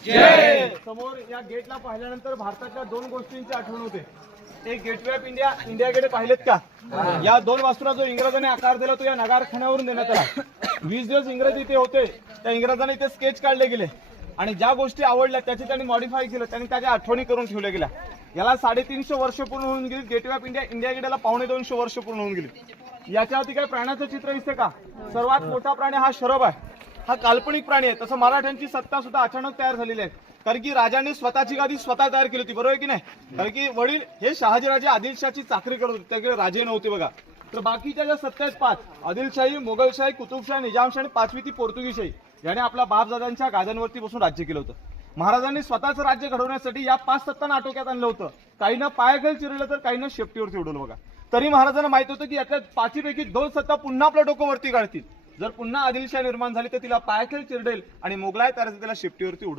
समोर या गेटला पाहिल्यानंतर भारताच्या दोन गोष्टींची आठवण होते. एक gateway of India, India gate पाहिलेत का? या दोन वास्तूला जो इंग्रजांनी आकार दिला तो या नगारखान्यावरून देण्यात आला. 20 दिवस इंग्रज इथे होते, त्या इंग्रजांनी इथे स्केच काढले गेले आणि ज्या गोष्टी आवडल्या त्याची त्यांनी मॉडिफाय केलं, त्यांनी त्याच्या आठवणी करून ठेवल्या गेल्या. याला 350 वर्ष पूर्ण होऊन गेली. गेटवे ऑफ इंडिया, इंडिया गेटला 250 वर्ष पूर्ण होऊन गेली. याच्यावरती काही प्राण्याचं चित्र दिसते का? सर्वात मोठा प्राणी हा शरभ आहे. हा काल्पनिक प्राणी आहे. तसं मराठ्यांची सत्ता सुद्धा अचानक तयार झालेली आहे, कारण की राजांनी स्वतःची गादी स्वतः तयार केली होती. बरोबर की नाही? कारण की वडील हे शहाजीराजे आदिलशाहची चाकरी करत होते, त्याकडे राजे नव्हते बघा. तर बाकीच्या ज्या सत्ता आहेत 5, आदिलशाही, मोगलशाही, कुतुबशाही, निजामशाही आणि 5वी ती पोर्तुगीजशाही, याने आपल्या बापदादांच्या गाद्यांवरती बसून राज्य केलं होतं. महाराजांनी स्वतःचं राज्य घडवण्यासाठी या 5 सत्तांना आटोक्यात आणलं होतं. काहींना पायाखाली चिरलं तर काहींना शेपटीवरती उडवलं बघा. तरी महाराजांना माहित होतं की यातल्या 5पैकी 2 सत्ता पुन्हा आपलं डोकं वरती काढतील. जर पुन्हा आदिलशाही निर्माण झाली तर तिला पायाखाली चिरडेल आणि मोगलाई त्याला शेपटीवरती उडवलं.